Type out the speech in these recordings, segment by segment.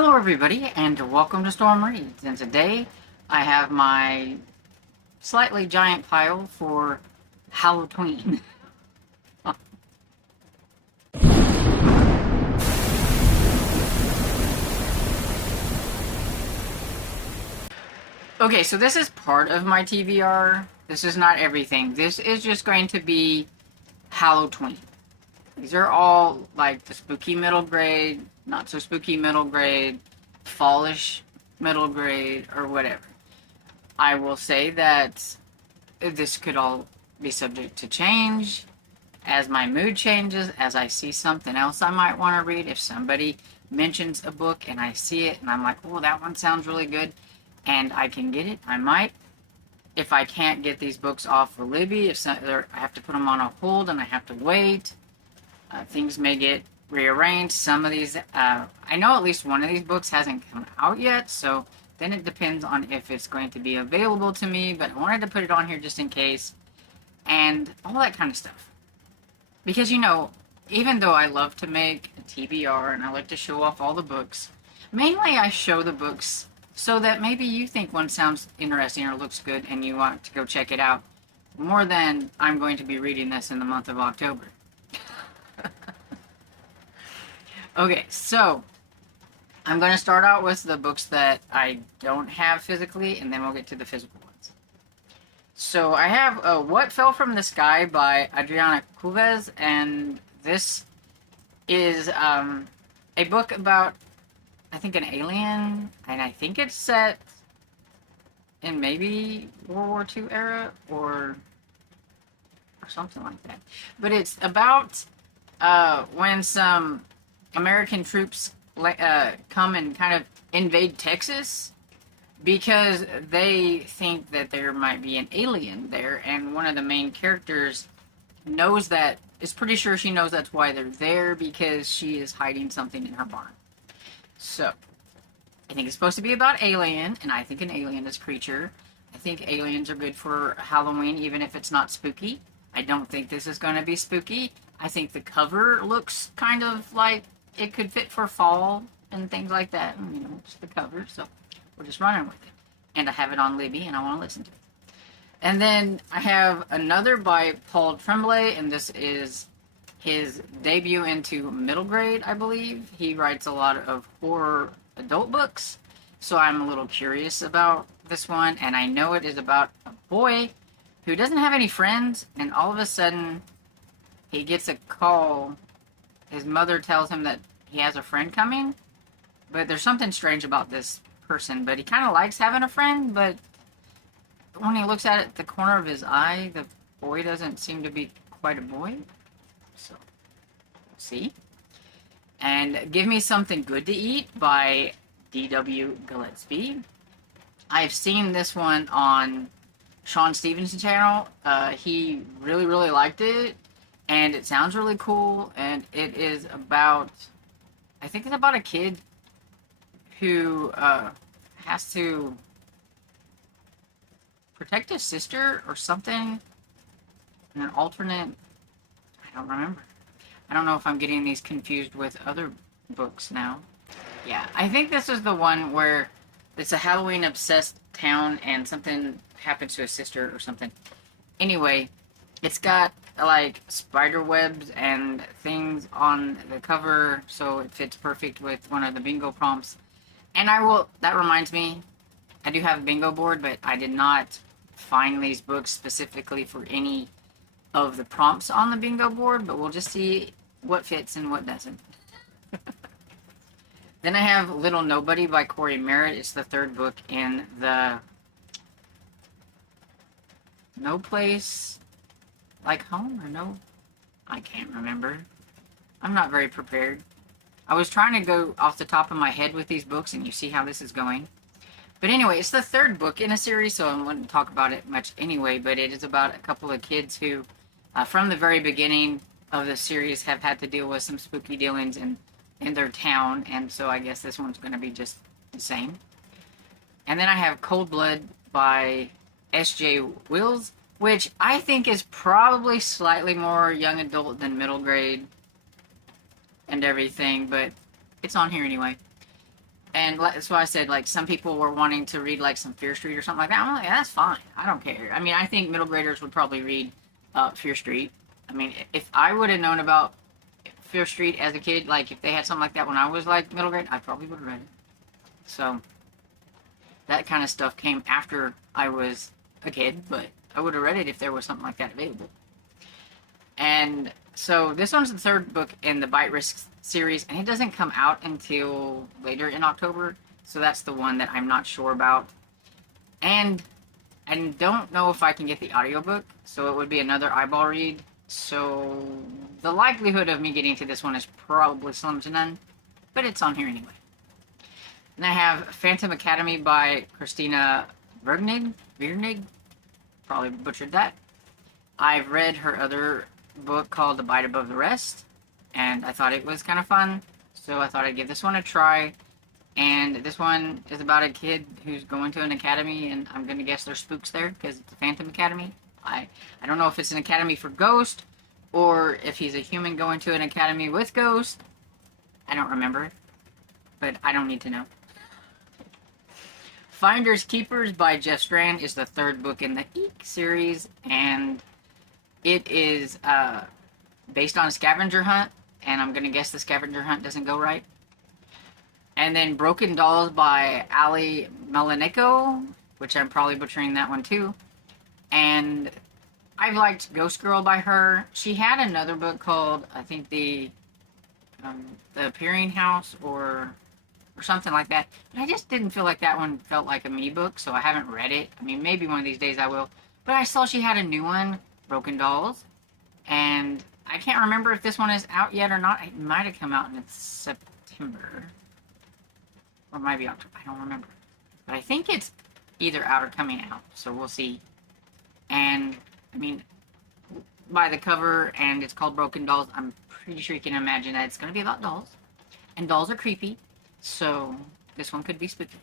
Hello everybody and welcome to Storm Reads, and today I have my slightly giant pile for Halloween. Okay, so this is part of my TBR. This is not everything. This is just going to be Halloween. These are all like the spooky middle grade, not so spooky middle grade, fallish middle grade, or whatever. I will say that this could all be subject to change as my mood changes, as I see something else I might want to read. If somebody mentions a book and I see it and I'm like, oh, that one sounds really good, and I can get it, I might. If I can't get these books off for Libby, I have to put them on a hold and I have to wait, things may get rearranged. Some of these, I know at least one of these books hasn't come out yet, so then it depends on if it's going to be available to me, but I wanted to put it on here just in case, and all that kind of stuff. Because, you know, even though I love to make a TBR and I like to show off all the books, mainly I show the books so that maybe you think one sounds interesting or looks good and you want to go check it out, more than I'm going to be reading this in the month of October. Okay, so I'm going to start out with the books that I don't have physically, and then we'll get to the physical ones. So I have What Fell from the Sky by Adriana Cuvez, and this is a book about, I think, an alien, and I think it's set in maybe World War II era, or something like that. But it's about when some American troops come and kind of invade Texas because they think that there might be an alien there, and one of the main characters knows that, is pretty sure she knows that's why they're there, because she is hiding something in her barn. So, I think it's supposed to be about alien, and I think an alien is a creature. I think aliens are good for Halloween, even if it's not spooky. I don't think this is going to be spooky. I think the cover looks kind of like it could fit for fall and things like that. You know, just the cover, so we're just running with it. And I have it on Libby, and I want to listen to it. And then I have another by Paul Tremblay, and this is his debut into middle grade, I believe. He writes a lot of horror adult books, so I'm a little curious about this one. And I know it is about a boy who doesn't have any friends, and all of a sudden he gets a call. His mother tells him that he has a friend coming, but there's something strange about this person. But he kind of likes having a friend, but when he looks at it, the corner of his eye, the boy doesn't seem to be quite a boy. So, see? And Give Me Something Good to Eat by D.W. Gillespie. I've seen this one on Sean Stevens' channel. He really, really liked it. And it sounds really cool, and it is about, I think it's about a kid who has to protect his sister or something in an alternate, I don't remember. I don't know if I'm getting these confused with other books now. Yeah, I think this is the one where it's a Halloween-obsessed town and something happens to his sister or something. Anyway, it's got like spider webs and things on the cover, so it fits perfect with one of the bingo prompts. And that reminds me, I do have a bingo board, but I did not find these books specifically for any of the prompts on the bingo board, but we'll just see what fits and what doesn't. Then I have Little Nobody by Corey Merritt. It's the third book in the No Place Like Home, or no? I can't remember. I'm not very prepared. I was trying to go off the top of my head with these books, and you see how this is going. But anyway, it's the third book in a series, so I wouldn't talk about it much anyway, but it is about a couple of kids who, from the very beginning of the series, have had to deal with some spooky dealings in their town, and so I guess this one's going to be just the same. And then I have Cold Blood by S.J. Wills, which I think is probably slightly more young adult than middle grade and everything, but it's on here anyway. And that's why I said, like, some people were wanting to read, like, some Fear Street or something like that. I'm like, yeah, that's fine. I don't care. I mean, I think middle graders would probably read Fear Street. I mean, if I would have known about Fear Street as a kid, like, if they had something like that when I was, like, middle grade, I probably would have read it. So, that kind of stuff came after I was a kid, but I would have read it if there was something like that available. And so this one's the third book in the Bite Risk series, and it doesn't come out until later in October, so that's the one that I'm not sure about. And I don't know if I can get the audiobook, so it would be another eyeball read. So the likelihood of me getting to this one is probably slim to none, but it's on here anyway. And I have Phantom Academy by Christina Viernig, probably butchered that. I've read her other book called The Bite Above the Rest, and I thought it was kind of fun, so I thought I'd give this one a try. And this one is about a kid who's going to an academy, and I'm going to guess there's spooks there, because it's a Phantom Academy. I don't know if it's an academy for ghosts, or if he's a human going to an academy with ghosts. I don't remember, but I don't need to know. Finders Keepers by Jeff Strand is the third book in the Eek series, and it is based on a scavenger hunt, and I'm going to guess the scavenger hunt doesn't go right. And then Broken Dolls by Ali Melaniko, which I'm probably butchering that one too. And I've liked Ghost Girl by her. She had another book called, I think, the Appearing House or something like that. But I just didn't feel like that one felt like a me book, so I haven't read it. I mean, maybe one of these days I will. But I saw she had a new one, Broken Dolls. And I can't remember if this one is out yet or not. It might have come out in September. Or maybe October. I don't remember. But I think it's either out or coming out. So we'll see. And, I mean, by the cover, and it's called Broken Dolls, I'm pretty sure you can imagine that it's going to be about dolls. And dolls are creepy. So, this one could be spooky.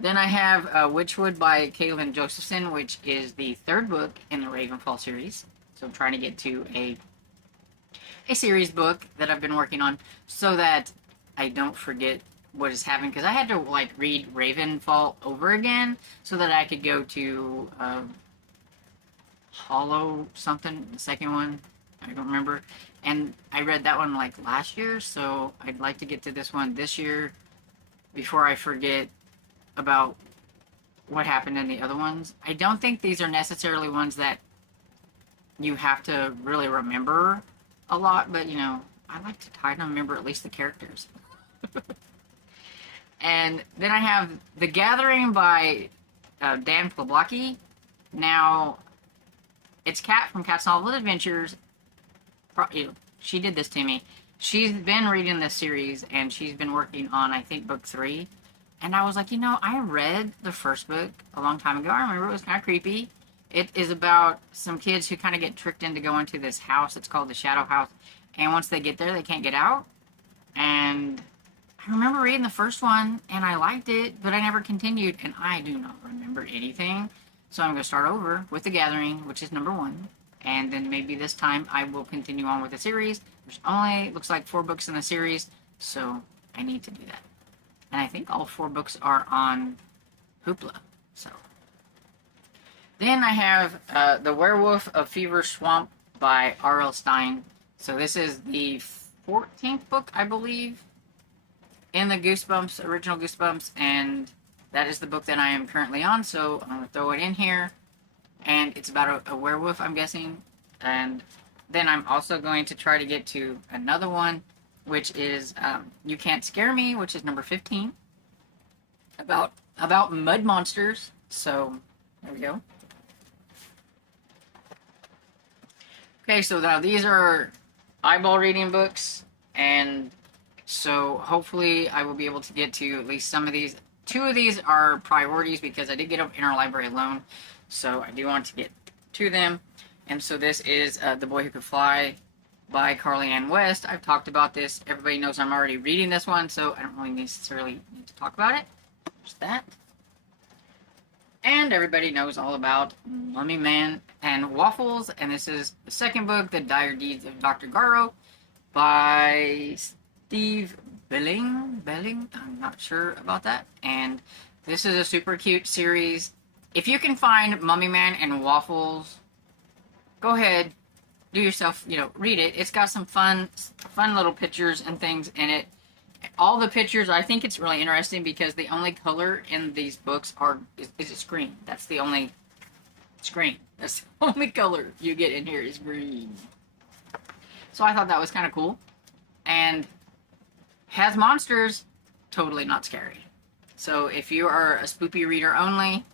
Then I have Witchwood by Caitlin Josephson, which is the third book in the Ravenfall series. So I'm trying to get to a series book that I've been working on so that I don't forget what is happening. Because I had to, like, read Ravenfall over again so that I could go to Hollow something, the second one. I don't remember. And I read that one, like, last year, so I'd like to get to this one this year before I forget about what happened in the other ones. I don't think these are necessarily ones that you have to really remember a lot, but, you know, I like to try to remember at least the characters. And then I have The Gathering by Dan Plablocky. Now, it's Kat from Kat's Novel Adventures. She did this to me. She's been reading this series, and she's been working on, I think, book 3. And I was like, you know, I read the first book a long time ago. I remember it was kind of creepy. It is about some kids who kind of get tricked into going to this house. It's called the Shadow House. And once they get there, they can't get out. And I remember reading the first one, and I liked it, but I never continued. And I do not remember anything. So I'm going to start over with The Gathering, which is number 1. And then maybe this time I will continue on with the series. There's only, looks like 4 books in the series, so I need to do that. And I think all 4 books are on Hoopla. So then I have The Werewolf of Fever Swamp by R.L. Stine. So this is the 14th book, I believe, in the Goosebumps, original Goosebumps, and that is the book that I am currently on, so I'm going to throw it in here. And it's about a werewolf, I'm guessing. And then I'm also going to try to get to another one, which is You Can't Scare Me, which is number 15. About mud monsters. So, there we go. Okay, so now these are eyeball reading books. And so hopefully I will be able to get to at least some of these. 2 of these are priorities because I did get up Interlibrary loan. So I do want to get to them. And so this is The Boy Who Could Fly by Carly Ann West. I've talked about this. Everybody knows I'm already reading this one, so I don't really necessarily need to talk about it. Just that. And everybody knows all about Mummy Man and Waffles. And this is the second book, The Dire Deeds of Dr. Garrow by Steve Belling, I'm not sure about that. And this is a super cute series. If you can find Mummy Man and Waffles, go ahead, do yourself, read it. It's got some fun little pictures and things in it. All the pictures, I think it's really interesting because the only color in these books is it's green. That's the only green. That's the only color you get in here is green. So I thought that was kind of cool. And has monsters, totally not scary. So if you are a spoopy reader only,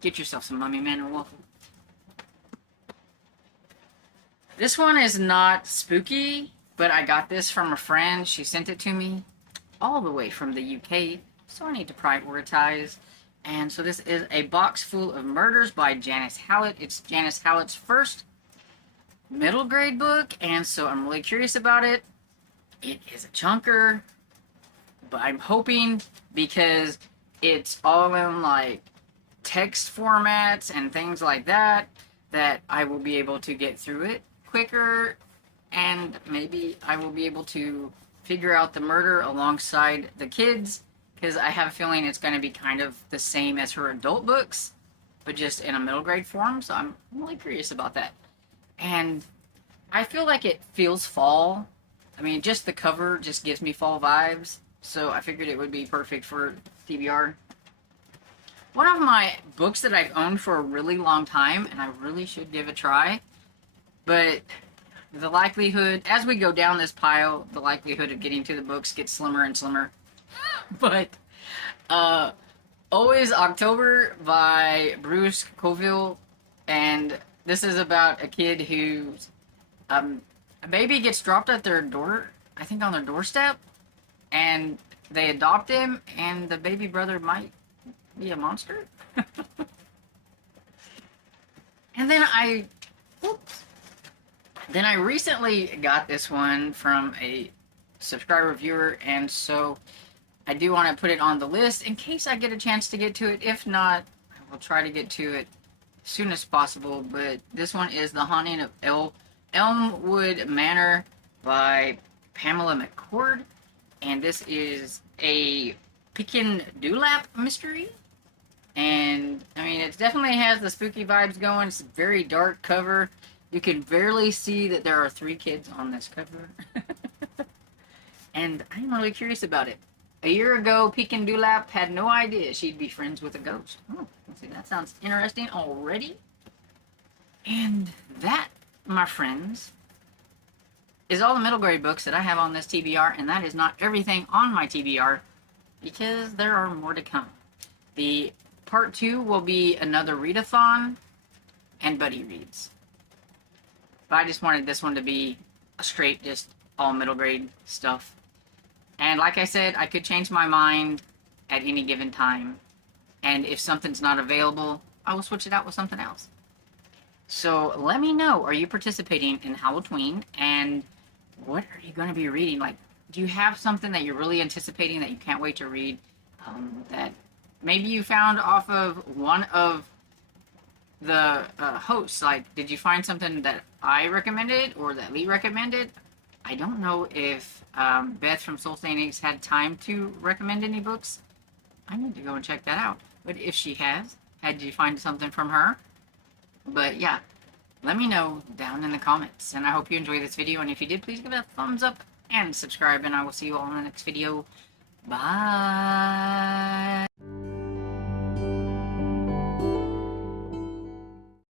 get yourself some Mummy Man or Waffle. This one is not spooky, but I got this from a friend. She sent it to me all the way from the UK, so I need to prioritize. And so this is A Box Full of Murders by Janice Hallett. It's Janice Hallett's first middle grade book, and so I'm really curious about it. It is a chunker, but I'm hoping, because it's all in like text formats and things like that, that I will be able to get through it quicker, and maybe I will be able to figure out the murder alongside the kids, because I have a feeling it's going to be kind of the same as her adult books, but just in a middle grade form, so I'm really curious about that. And I feel like it feels fall. I mean, just the cover just gives me fall vibes, so I figured it would be perfect for TBR. One of my books that I've owned for a really long time, and I really should give a try, but the likelihood, as we go down this pile, the likelihood of getting to the books gets slimmer and slimmer. But, Always October by Bruce Coville, and this is about a kid who's, a baby gets dropped at their door, I think on their doorstep, and they adopt him, and the baby brother might be a monster. And then I recently got this one from a subscriber viewer, and so I do want to put it on the list in case I get a chance to get to it. If not, I will try to get to it as soon as possible. But this one is The Haunting of Elmwood Manor by Pamela McCord, and this is a Pekin Dewlap mystery. And I mean, it definitely has the spooky vibes going. It's a very dark cover. You can barely see that there are 3 kids on this cover. And I'm really curious about it. A year ago, Pekin Dewlap had no idea she'd be friends with a ghost. Oh, let's see, that sounds interesting already. And that, my friends, is all the middle grade books that I have on this TBR, and that is not everything on my TBR, because there are more to come. The part 2 will be another readathon and buddy reads. But I just wanted this one to be a straight, just all middle grade stuff. And like I said, I could change my mind at any given time. And if something's not available, I will switch it out with something else. So let me know, are you participating in Halloween? And what are you going to be reading? Like, do you have something that you're really anticipating that you can't wait to read? That maybe you found off of one of the hosts. Like, did you find something that I recommended or that Lee recommended? I don't know if Beth from Soul Standings had time to recommend any books. I need to go and check that out. But if she has, had you find something from her? But yeah, let me know down in the comments. And I hope you enjoyed this video. And if you did, please give it a thumbs up and subscribe. And I will see you all in the next video. Bye.